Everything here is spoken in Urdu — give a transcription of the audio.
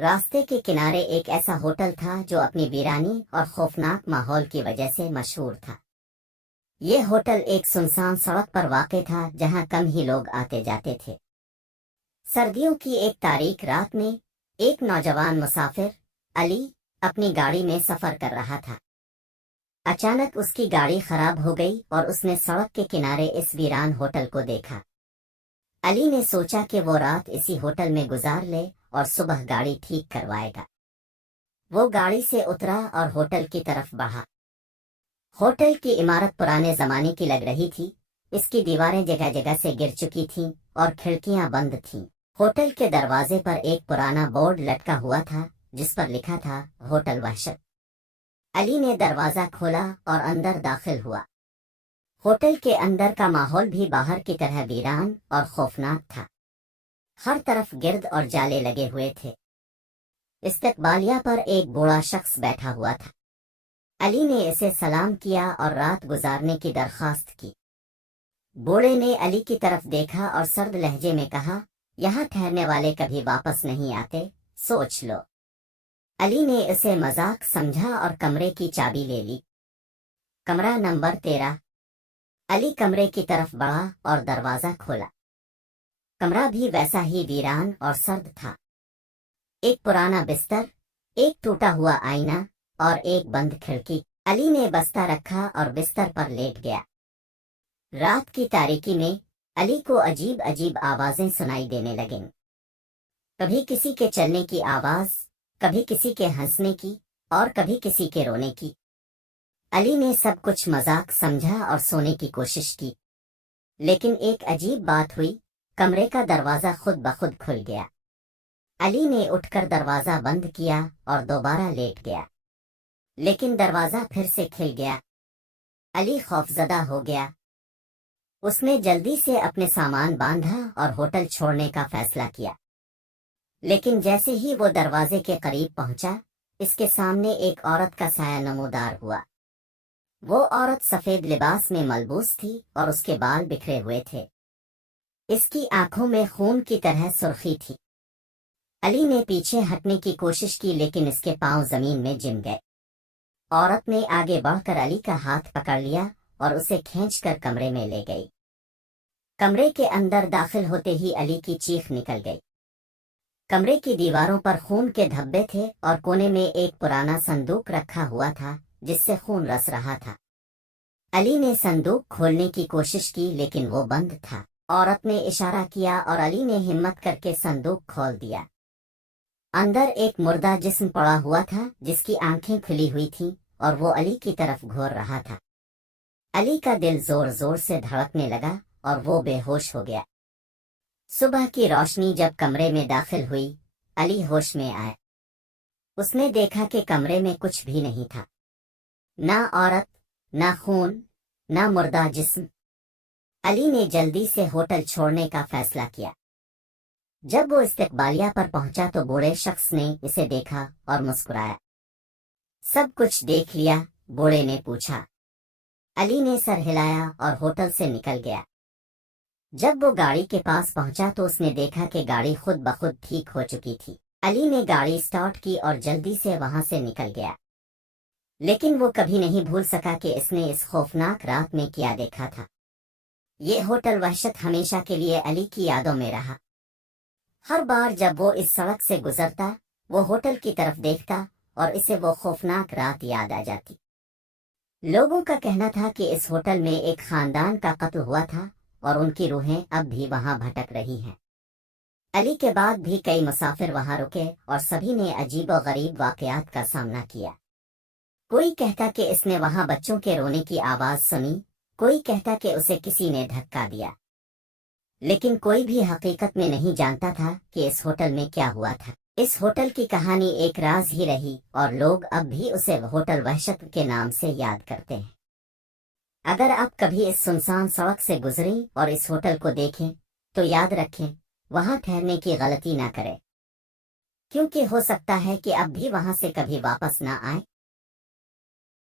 راستے کے کنارے ایک ایسا ہوٹل تھا جو اپنی ویرانی اور خوفناک ماحول کی وجہ سے مشہور تھا۔ یہ ہوٹل ایک سنسان سڑک پر واقع تھا جہاں کم ہی لوگ آتے جاتے تھے۔ سردیوں کی ایک تاریک رات میں ایک نوجوان مسافر علی اپنی گاڑی میں سفر کر رہا تھا۔ اچانک اس کی گاڑی خراب ہو گئی اور اس نے سڑک کے کنارے اس ویران ہوٹل کو دیکھا۔ علی نے سوچا کہ وہ رات اسی ہوٹل میں گزار لے اور صبح گاڑی ٹھیک کروائے گا۔ وہ گاڑی سے اترا اور ہوٹل کی طرف بڑھا۔ ہوٹل کی عمارت پرانے زمانے کی لگ رہی تھی۔ اس کی دیواریں جگہ جگہ سے گر چکی تھیں اور کھڑکیاں بند تھیں۔ ہوٹل کے دروازے پر ایک پرانا بورڈ لٹکا ہوا تھا جس پر لکھا تھا ہوٹل وحشت۔ علی نے دروازہ کھولا اور اندر داخل ہوا۔ ہوٹل کے اندر کا ماحول بھی باہر کی طرح ویران اور خوفناک تھا۔ ہر طرف گرد اور جالے لگے ہوئے تھے۔ استقبالیہ پر ایک بوڑھا شخص بیٹھا ہوا تھا۔ علی نے اسے سلام کیا اور رات گزارنے کی درخواست کی۔ بوڑھے نے علی کی طرف دیکھا اور سرد لہجے میں کہا، یہاں ٹھہرنے والے کبھی واپس نہیں آتے، سوچ لو۔ علی نے اسے مذاق سمجھا اور کمرے کی چابی لے لی۔ کمرہ نمبر 13۔ علی کمرے کی طرف بڑھا اور دروازہ کھولا۔ کمرہ بھی ویسا ہی ویران اور سرد تھا۔ ایک پرانا بستر، ایک ٹوٹا ہوا آئینہ اور ایک بند کھڑکی۔ علی نے بستہ رکھا اور بستر پر لیٹ گیا۔ رات کی تاریکی میں علی کو عجیب عجیب آوازیں سنائی دینے لگیں۔ کبھی کسی کے چلنے کی آواز، کبھی کسی کے ہنسنے کی اور کبھی کسی کے رونے کی۔ علی نے سب کچھ مذاق سمجھا اور سونے کی کوشش کی، لیکن ایک عجیب بات ہوئی، کمرے کا دروازہ خود بخود کھل گیا۔ علی نے اٹھ کر دروازہ بند کیا اور دوبارہ لیٹ گیا، لیکن دروازہ پھر سے کھل گیا۔ علی خوفزدہ ہو گیا۔ اس نے جلدی سے اپنے سامان باندھا اور ہوٹل چھوڑنے کا فیصلہ کیا، لیکن جیسے ہی وہ دروازے کے قریب پہنچا، اس کے سامنے ایک عورت کا سایہ نمودار ہوا۔ وہ عورت سفید لباس میں ملبوس تھی اور اس کے بال بکھرے ہوئے تھے۔ اس کی آنکھوں میں خون کی طرح سرخی تھی۔ علی نے پیچھے ہٹنے کی کوشش کی لیکن اس کے پاؤں زمین میں جم گئے۔ عورت نے آگے بڑھ کر علی کا ہاتھ پکڑ لیا اور اسے کھینچ کر کمرے میں لے گئی۔ کمرے کے اندر داخل ہوتے ہی علی کی چیخ نکل گئی۔ کمرے کی دیواروں پر خون کے دھبے تھے اور کونے میں ایک پرانا صندوق رکھا ہوا تھا جس سے خون رس رہا تھا۔ علی نے صندوق کھولنے کی کوشش کی لیکن وہ بند تھا۔ عورت نے اشارہ کیا اور علی نے ہمت کر کے صندوق کھول دیا۔ اندر ایک مردہ جسم پڑا ہوا تھا جس کی آنکھیں کھلی ہوئی تھیں اور وہ علی کی طرف گھور رہا تھا۔ علی کا دل زور زور سے دھڑکنے لگا اور وہ بے ہوش ہو گیا۔ صبح کی روشنی جب کمرے میں داخل ہوئی، علی ہوش میں آیا۔ اس نے دیکھا کہ کمرے میں کچھ بھی نہیں تھا، نہ عورت، نہ خون، نہ مردہ جسم۔ علی نے جلدی سے ہوٹل چھوڑنے کا فیصلہ کیا۔ جب وہ استقبالیہ پر پہنچا تو بوڑھے شخص نے اسے دیکھا اور مسکرایا۔ سب کچھ دیکھ لیا؟ بوڑھے نے پوچھا۔ علی نے سر ہلایا اور ہوٹل سے نکل گیا۔ جب وہ گاڑی کے پاس پہنچا تو اس نے دیکھا کہ گاڑی خود بخود ٹھیک ہو چکی تھی۔ علی نے گاڑی سٹارٹ کی اور جلدی سے وہاں سے نکل گیا، لیکن وہ کبھی نہیں بھول سکا کہ اس نے اس خوفناک رات میں کیا دیکھا تھا۔ یہ ہوٹل وحشت ہمیشہ کے لیے علی کی یادوں میں رہا۔ ہر بار جب وہ اس سڑک سے گزرتا، وہ ہوٹل کی طرف دیکھتا اور اسے وہ خوفناک رات یاد آ جاتی۔ لوگوں کا کہنا تھا کہ اس ہوٹل میں ایک خاندان کا قتل ہوا تھا اور ان کی روحیں اب بھی وہاں بھٹک رہی ہیں۔ علی کے بعد بھی کئی مسافر وہاں رکے اور سبھی نے عجیب و غریب واقعات کا سامنا کیا۔ کوئی کہتا کہ اس نے وہاں بچوں کے رونے کی آواز سنی، کوئی کہتا کہ اسے کسی نے دھکا دیا، لیکن کوئی بھی حقیقت میں نہیں جانتا تھا کہ اس ہوٹل میں کیا ہوا تھا۔ اس ہوٹل کی کہانی ایک راز ہی رہی اور لوگ اب بھی اسے ہوٹل وحشت کے نام سے یاد کرتے ہیں۔ اگر آپ کبھی اس سنسان سڑک سے گزریں اور اس ہوٹل کو دیکھیں تو یاد رکھیں، وہاں ٹھہرنے کی غلطی نہ کریں، کیونکہ ہو سکتا ہے کہ اب بھی وہاں سے کبھی واپس نہ آئیں۔